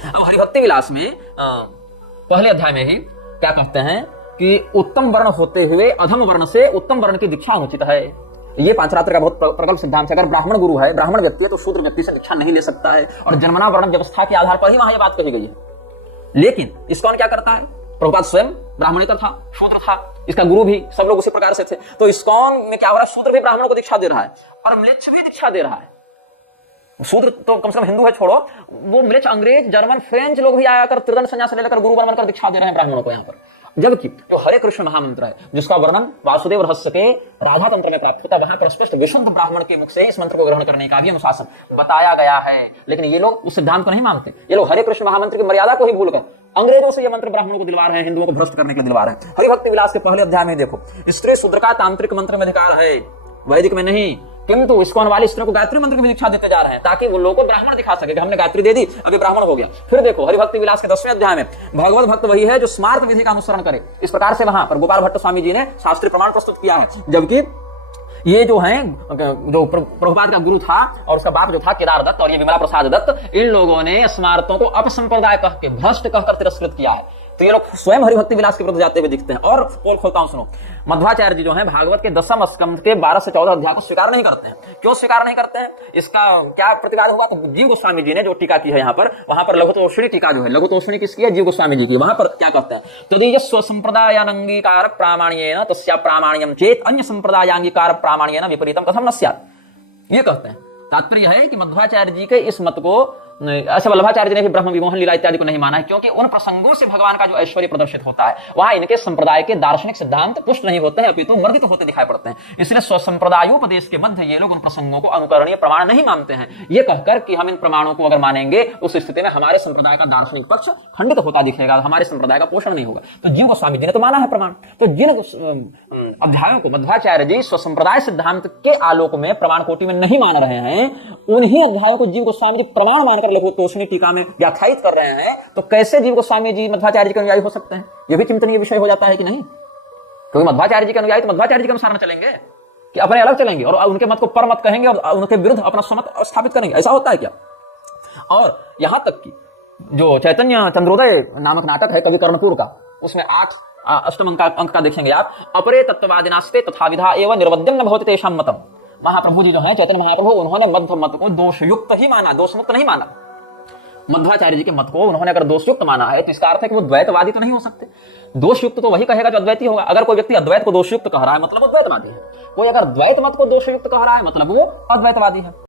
अब हरिभक्ति विलास में पहले अध्याय में ही क्या कहते हैं कि उत्तम वर्ण होते हुए अधम वर्ण से उत्तम वर्ण की दीक्षा अनुचित है। ये पांचरात्र का बहुत प्रबल सिद्धांत है। अगर ब्राह्मण गुरु है, ब्राह्मण व्यक्ति है, तो शूद्र व्यक्ति से दीक्षा नहीं ले सकता है, और जन्मना वर्ण व्यवस्था के आधार पर ही वहां ये बात कही गई है। लेकिन इस्कॉन क्या करता है, प्रभुपाद स्वयं ब्राह्मणेतर था, शूद्र था, इसका गुरु भी, सब लोग उसी प्रकार से थे। तो इस्कॉन में क्या हो रहा है, शूद्र भी ब्राह्मणों को दीक्षा दे रहा है और म्लेच्छ भी दीक्षा दे रहा है। शूद्र तो कम से कम हिंदू है छोड़ो, वो म्लेच्छ अंग्रेज, जर्मन, फ्रेंच लोग भी आया कर त्रिदंड संन्यास लेकर गुरु बनकर दीक्षा दे रहे हैं ब्राह्मणों को यहाँ पर। जबकि जो हरे कृष्ण महामंत्र है, जिसका वर्णन वासुदेव रहस्य के राधा तंत्र में प्राप्त होता है, वहां पर स्पष्ट विशुद्ध ब्राह्मण के मुख से इस मंत्र को ग्रहण करने का भी अनुशासन बताया गया है। लेकिन ये लोग उस सिद्धांत को नहीं मानते। ये लोग हरे कृष्ण महामंत्र की मर्यादा को ही भूल गए, अंग्रेजों से ये मंत्र ब्राह्मणों को दिलवा रहे हैं, हिंदुओं को भ्रष्ट करने के लिए दिलवा रहे हैं। हरिभक्ति विलास के पहले अध्याय में देखो, स्त्री शूद्र का तांत्रिक मंत्र में अधिकार है, वैदिक में नहीं। किंतु इस्कॉन वाले स्त्रियों को गायत्री मंत्र की भी दीक्षा देते जा रहे हैं, ताकि वो लोगों को ब्राह्मण दिखा सके कि हमने गायत्री दे दी, अभी ब्राह्मण हो गया। फिर देखो हरिभक्ति विलास के 10वें अध्याय में, भगवत भक्त वही है जो स्मार्त विधि का अनुसरण करे। इस प्रकार से वहां पर गोपाल भट्ट स्वामी जी ने शास्त्रीय प्रमाण प्रस्तुत किया है। जबकि ये जो है, जो प्रभुपाद का गुरु था और उसका बाप जो था केदार दत्त और ये विमला प्रसाद दत्त, इन लोगों ने स्मार्तों को अपसंप्रदाय कह के, भ्रष्ट कहकर तिरस्कृत किया है। तो ये लोग स्वयं हरिभक्ति विलास के विरुद्ध जाते हुए दिखते हैं। और पोल खोलता हूं, सुनो, मध्वाचार्य जी जो है भागवत के 10वें स्कंद के 12 से 14 अध्याय को स्वीकार नहीं करते हैं। क्यों स्वीकार नहीं करते हैं, इसका क्या प्रतिवाद हुआ? तो जीव गोस्वामी जी ने जो टीका की है यहाँ पर, वहां पर लघुतोषणी टीका जो है, लघुतोषणी किसकी है? जीव गोस्वामी जी की। वहां पर क्या कहते हैं, तदीय संप्रदायानंगीकार प्रामाण्येन तस्या प्रामाण्यम चेत अन्य संप्रदायांगीकार प्रामाण्येन विपरीतम कथम न स्यात्। ये कहते हैं। तात्पर्य है कि मध्वाचार्य जी के इस मत को, अच्छा, वल्लभाचार्य जी ने भी ब्रह्म विमोहन लीला इत्यादि को नहीं माना है, क्योंकि उन प्रसंगों से भगवान का जो ऐश्वर्य प्रदर्शित होता है वहां इनके संप्रदाय के दार्शनिक सिद्धांत पुष्ट नहीं होते हैं, अपितु मर्दित होते दिखाई पड़ते हैं। इसलिए स्वसंप्रदायोपदेश के मध्य ये लोग उन प्रसंगों को अनुकरणीय प्रमाण नहीं मानते हैं। ये कहकर कि हम इन प्रमाणों को अगर मानेंगे उस स्थिति में हमारे संप्रदाय का दार्शनिक पक्ष खंडित होता दिखेगा, हमारे संप्रदाय का पोषण नहीं होगा। तो जीव गोस्वामी जी ने तो माना है प्रमाण। तो जिन अध्यायों को मध्वाचार्य जी स्वसंप्रदाय सिद्धांत के आलोक में प्रमाण कोटि में नहीं मान रहे हैं, उन्हीं अध्यायों को जीव गोस्वामी जी प्रमाण मानकर लघुतोषणी टीका में व्याख्यायित कर रहे हैं। तो कैसे जीव गोस्वामी जी मध्वाचार्य जी के अनुयायी हो सकते हैं? यह भी चिंतनीय विषय हो जाता है कि नहीं? क्योंकि मध्वाचार्य जी के अनुयायी तो मध्वाचार्य जी के अनुसार न चलेंगे कि अपने अलग चलेंगे और उनके मत को पर मत कहेंगे और उनके विरुद्ध अपना स्वमत स्थापित करेंगे। ऐसा होता है क्या? और यहां तक कि जो चैतन्य चंद्रोदय नामक नाटक है कवि कर्णपुर का, उसमें 8 अष्टम अंक का देखेंगे आप, अपरे तत्ववादिनास्ते तथा विधा एवं निर्वद्यम न भवति तेषां मतम। महाप्रभु जी जो है चैतन्य महाप्रभु, उन्होंने मध्व मत को दोषयुक्त ही माना, दोषमुक्त नहीं माना। मध्वाचार्य जी के मत को उन्होंने अगर दोषयुक्त माना है तो इसका अर्थ है कि वो द्वैतवादी तो नहीं हो सकते। दोषयुक्त तो वही कहेगा जो अद्वैती होगा। अगर कोई व्यक्ति अद्वैत को दोषयुक्त कह रहा है मतलब वो द्वैतवादी है, कोई अगर द्वैत मत को दोषयुक्त कह रहा है मतलब वो अद्वैतवादी है।